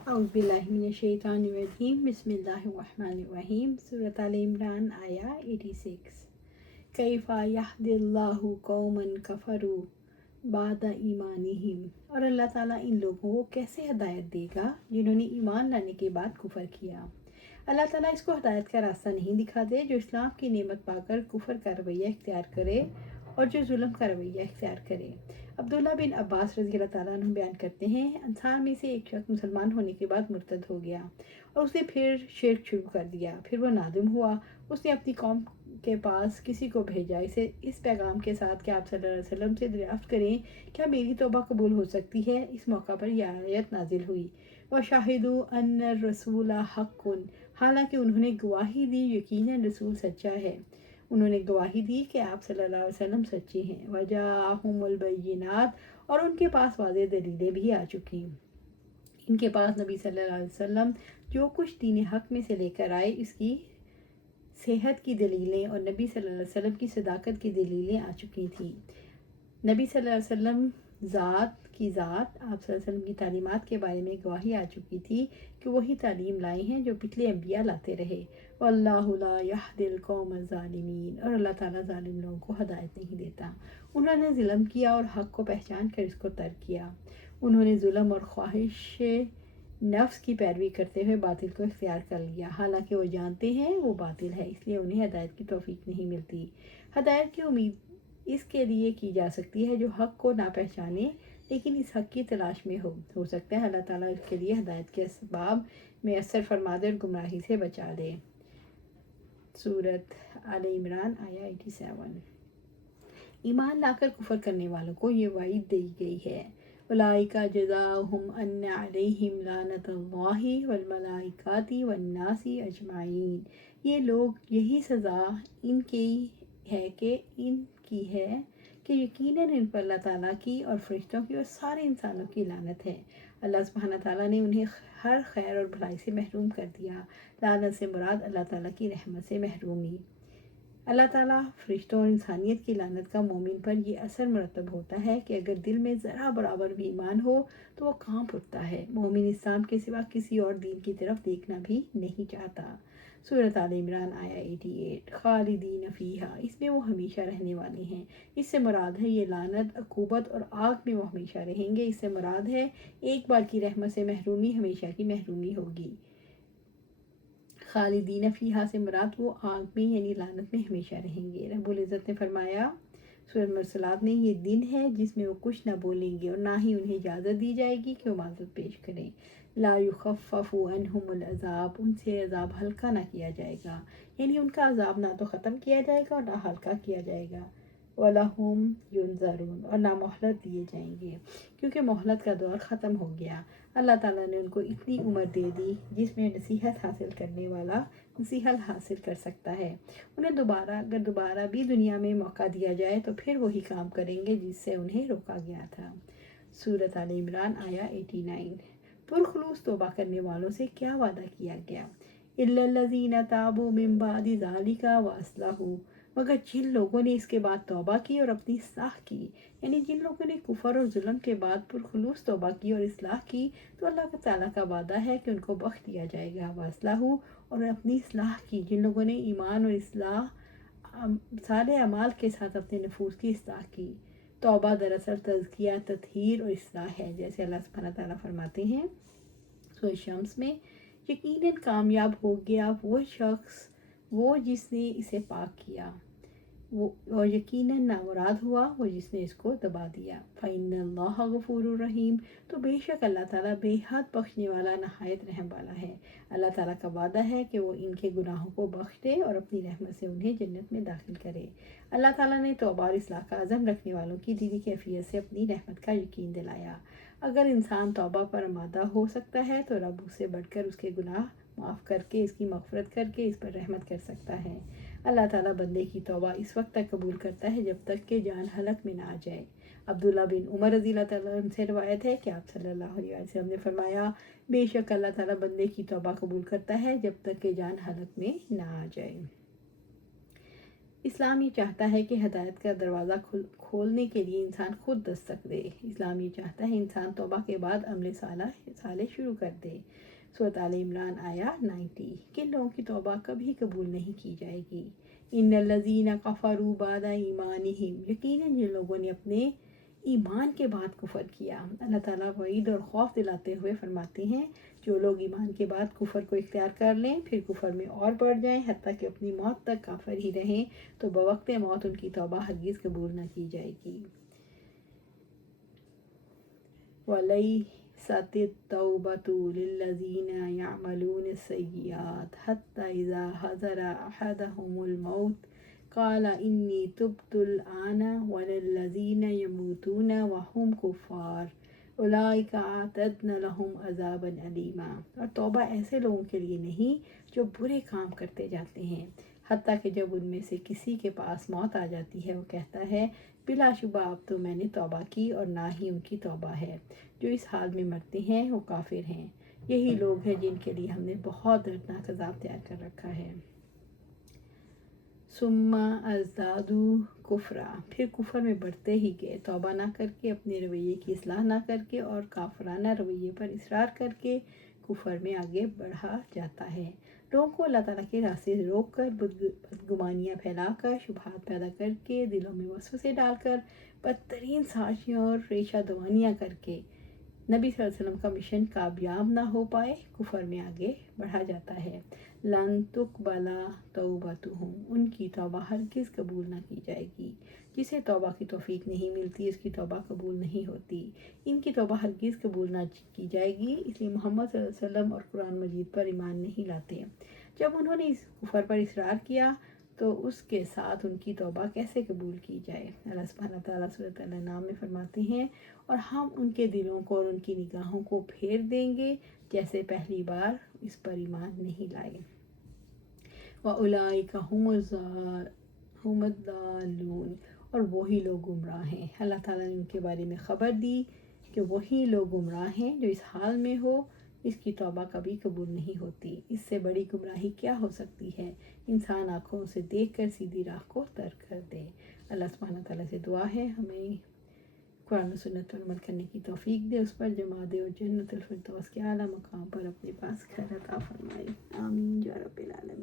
اعوذ باللہ من الشیطان الرجیم بسم اللہ الرحمن الرحیم سورۃ آل عمران آیا 86 کیف یہدی اللہ قوما کفروا بعد ایمانہم، اور اللہ تعالیٰ ان لوگوں کو کیسے ہدایت دے گا جنہوں نے ایمان لانے کے بعد کفر کیا۔ اللہ تعالیٰ اس کو ہدایت کا راستہ نہیں دکھاتے جو اسلام کی نعمت پا کر کفر کا رویہ اختیار کرے اور جو ظلم کا رویہ اختیار کرے۔ عبداللہ بن عباس رضی اللہ تعالیٰ عنہ بیان کرتے ہیں، انصار میں سے ایک شخص مسلمان ہونے کے بعد مرتد ہو گیا اور اس نے پھر شرک شروع کر دیا۔ پھر وہ نادم ہوا، اس نے اپنی قوم کے پاس کسی کو بھیجا اس پیغام کے ساتھ کہ آپ صلی اللہ علیہ وسلم سے دریافت کریں کیا میری توبہ قبول ہو سکتی ہے۔ اس موقع پر یہ آیت نازل ہوئی، وَشَهِدُوا أَنَّ الرَّسُولَ حَقٌّ، حالانکہ انہوں نے گواہی دی یقیناً رسول سچا ہے۔ انہوں نے گواہی دی کہ آپ صلی اللہ علیہ وسلم سچے ہیں۔ وَجَاءَهُمُ الْبَيِّنَاتُ، اور ان کے پاس واضح دلیلیں بھی آ چکی۔ ان کے پاس نبی صلی اللہ علیہ وسلم جو کچھ دین حق میں سے لے کر آئے اس کی صحت کی دلیلیں اور نبی صلی اللہ علیہ وسلم کی صداقت کی دلیلیں آ چکی تھیں۔ نبی صلی اللہ علیہ وسلم ذات آپ صلی اللہ علیہ وسلم کی تعلیمات کے بارے میں گواہی آ چکی تھی کہ وہی تعلیم لائے ہیں جو پچھلے انبیاء لاتے رہے۔ وَاللَّهُ لَا يَهْدِي الْقَوْمَ الظَّالِمِينَ، اور اللہ تعالیٰ ظالم لوگوں کو ہدایت نہیں دیتا۔ انہوں نے ظلم کیا اور حق کو پہچان کر اس کو ترک کیا۔ انہوں نے ظلم اور خواہش نفس کی پیروی کرتے ہوئے باطل کو اختیار کر لیا، حالانکہ وہ جانتے ہیں وہ باطل ہے، اس لیے انہیں ہدایت کی توفیق نہیں ملتی۔ ہدایت کی امید اس کے لیے کی جا سکتی ہے جو حق کو نہ پہچانے لیکن اس حق کی تلاش میں ہو سکتا ہے اللہ تعالیٰ اس کے لیے ہدایت کے اسباب میسر فرما دے اور گمراہی سے بچا دے۔ سورۃ آل عمران آیا 87۔ ایمان لا کر کفر کرنے والوں کو یہ وعید دی گئی ہے، اولئک جزاؤہم ان علیہم لعنۃ اللہ والملائکۃ والناس اجمعین، یہ لوگ یہی سزا ان کی ہے کہ یقیناً ان پر اللہ تعالیٰ کی اور فرشتوں کی اور سارے انسانوں کی لعنت ہے۔ اللہ سبحانہ تعالیٰ نے انہیں ہر خیر اور بھلائی سے محروم کر دیا۔ لعنت سے مراد اللہ تعالیٰ کی رحمت سے محرومی۔ اللہ تعالیٰ فرشتوں اور انسانیت کی لعنت کا مومن پر یہ اثر مرتب ہوتا ہے کہ اگر دل میں ذرا برابر بھی ایمان ہو تو وہ کانپ اٹھتا ہے، مومن اسلام کے سوا کسی اور دین کی طرف دیکھنا بھی نہیں چاہتا۔ سورۃ آل عمران آیا 88۔ خالدین فیہا، اس میں وہ ہمیشہ رہنے والے ہیں۔ اس سے مراد ہے یہ لعنت، عقوبت اور آگ میں وہ ہمیشہ رہیں گے۔ اس سے مراد ہے ایک بار کی رحمت سے محرومی ہمیشہ کی محرومی ہوگی۔ خالدین فیہا سے مراد وہ آگ میں یعنی لعنت میں ہمیشہ رہیں گے۔ رب العزت نے فرمایا سورۃ مرسلات میں، یہ دن ہے جس میں وہ کچھ نہ بولیں گے اور نہ ہی انہیں اجازت دی جائے گی کہ وہ معذرت پیش کریں۔ لا یخفف عنہم العذاب، ان سے عذاب ہلکا نہ کیا جائے گا، یعنی ان کا عذاب نہ تو ختم کیا جائے گا اور نہ ہلکا کیا جائے گا۔ وَلَهُمْ يُنذَرُونَ، اور نہ مہلت دیے جائیں گے، کیونکہ مہلت کا دور ختم ہو گیا۔ اللہ تعالیٰ نے ان کو اتنی عمر دے دی جس میں نصیحت حاصل کرنے والا نصیحت حاصل کر سکتا ہے۔ انہیں اگر دوبارہ بھی دنیا میں موقع دیا جائے تو پھر وہی کام کریں گے جس سے انہیں روکا گیا تھا۔ سورۃ آل عمران آیا 89۔ پرخلوص توبہ کرنے والوں سے کیا وعدہ کیا گیا؟ إِلَّا الَّذِينَ تَابُوا مِن بَعْدِ ذَلِكَ وَأَصْلَحُوا، مگر جن لوگوں نے اس کے بعد توبہ کی اور اپنی اصلاح کی، یعنی جن لوگوں نے کفر اور ظلم کے بعد پرخلوص توبہ کی اور اصلاح کی تو اللہ تعالیٰ کا وعدہ ہے کہ ان کو بخش دیا جائے گا۔ وَأَصْلَحُوا، اور اپنی اصلاح کی، جن لوگوں نے ایمان اور اصلاح صالح اعمال کے ساتھ اپنے نفوس کی اصلاح کی۔ توبہ دراصل تزکیہ، تطہیر اور اصلاح ہے، جیسے اللہ سبحانہ تعالیٰ فرماتے ہیں سورۃ شمس میں، یقیناً کامیاب ہو گیا وہ شخص جس نے اسے پاک کیا، اور یقیناً نامراد ہوا وہ جس نے اس کو دبا دیا۔ فَإِنَّ اللَّهَ غَفُورٌ رَحِيمٌ، تو بے شک اللہ تعالیٰ بے حد بخشنے والا نہایت رحم والا ہے۔ اللہ تعالیٰ کا وعدہ ہے کہ وہ ان کے گناہوں کو بخش دے اور اپنی رحمت سے انہیں جنت میں داخل کرے۔ اللہ تعالیٰ نے توبہ اور اصلاح کا عزم رکھنے والوں کی دلی کیفیت سے اپنی رحمت کا یقین دلایا۔ اگر انسان توبہ پر آمادہ ہو سکتا ہے تو رب اس سے بڑھ کر اس کے گناہ معاف کر کے اس کی مغفرت کر کے اس پر رحمت کر سکتا ہے۔ اللہ تعالیٰ بندے کی توبہ اس وقت تک قبول کرتا ہے جب تک کہ جان حلق میں نہ آ جائے۔ عبداللہ بن عمر رضی اللہ تعالیٰ عنہ سے روایت ہے کہ آپ صلی اللہ علیہ وسلم نے فرمایا، بے شک اللہ تعالیٰ بندے کی توبہ قبول کرتا ہے جب تک کہ جان حلق میں نہ آ جائے۔ اسلام یہ چاہتا ہے کہ ہدایت کا دروازہ کھولنے کے لیے انسان خود دستک دے۔ اسلام یہ چاہتا ہے انسان توبہ کے بعد عمل صالح شروع کر دے۔ سورۃ آل عمران آیا 90۔ کن لوگوں کی توبہ کبھی قبول نہیں کی جائے گی؟ ان الذین کفروا بعد ایمانہم، یقیناً جن لوگوں نے اپنے ایمان کے بعد کفر کیا۔ اللہ تعالیٰ وعید اور خوف دلاتے ہوئے فرماتے ہیں جو لوگ ایمان کے بعد کفر کو اختیار کر لیں پھر کفر میں اور بڑھ جائیں حتیٰ کہ اپنی موت تک کافر ہی رہیں تو بوقت موت ان کی توبہ ہرگز قبول نہ کی جائے گی۔ وَلَيْسَتِ التَّوْبَةُ لِلَّذِينَ يَعْمَلُونَ السَّيِّئَاتِ حَتَّى إِذَا حَضَرَ أَحَدَهُمُ الْمَوْتُ قال انی تبت الآن ولا الذین یموتون وهم کفار اولئک اعتدنا لهم عذابا علیما۔ اور توبہ ایسے لوگوں کے لیے نہیں جو برے کام کرتے جاتے ہیں حتیٰ کہ جب ان میں سے کسی کے پاس موت آ جاتی ہے وہ کہتا ہے بلا شبہ اب تو میں نے توبہ کی، اور نہ ہی ان کی توبہ ہے۔ جو اس حال میں مرتے ہیں وہ کافر ہیں۔ یہی لوگ ہیں جن کے لیے ہم نے بہت دردناک عذاب تیار کر رکھا ہے۔ ثم ازدادوا کفرا، پھر کفر میں بڑھتے ہی گئے، توبہ نہ کر کے، اپنے رویے کی اصلاح نہ کر کے اور کافرانہ رویے پر اصرار کر کے کفر میں آگے بڑھا جاتا ہے۔ لوگوں کو اللہ تعالیٰ کے راستے سے روک کر، بدگمانیاں پھیلا کر، شبہات پیدا کر کے، دلوں میں وسوسے ڈال کر، بدترین سازشیاں اور ریشہ دوانیاں کر کے نبی صلی اللہ علیہ وسلم کا مشن کامیاب نہ ہو پائے کفر میں آگے بڑھا جاتا ہے۔ لن تقبل توبتہم، ان کی توبہ ہرگز قبول نہ کی جائے گی۔ جسے توبہ کی توفیق نہیں ملتی اس کی توبہ قبول نہیں ہوتی۔ ان کی توبہ ہرگز قبول نہ کی جائے گی، اس لیے محمد صلی اللہ علیہ وسلم اور قرآن مجید پر ایمان نہیں لاتے۔ جب انہوں نے اس کفر پر اصرار کیا تو اس کے ساتھ ان کی توبہ کیسے قبول کی جائے؟ اللہ سبحانہ تعالیٰ سورۃ الانعام میں فرماتے ہیں اور ہم ان کے دلوں کو اور ان کی نگاہوں کو پھیر دیں گے جیسے پہلی بار اس پر ایمان نہیں لائے۔ وَأُولَئِكَ هُمُ الضَّالُّونَ، اور وہی لوگ گمراہ ہیں۔ اللہ تعالیٰ نے ان کے بارے میں خبر دی کہ وہی لوگ گمراہ ہیں جو اس حال میں ہو اس کی توبہ کبھی قبول نہیں ہوتی۔ اس سے بڑی گمراہی کیا ہو سکتی ہے؟ انسان آنکھوں سے دیکھ کر سیدھی راہ کو ترک کر دے۔ اللہ سبحانہ تعالیٰ سے دعا ہے ہمیں قرآن و سنت پر عمل کرنے کی توفیق دے، اس پر جما دے اور جنت الفردوس کے اعلیٰ مقام پر اپنے پاس گھر عطا فرمائے۔ آمین یا رب العالمین۔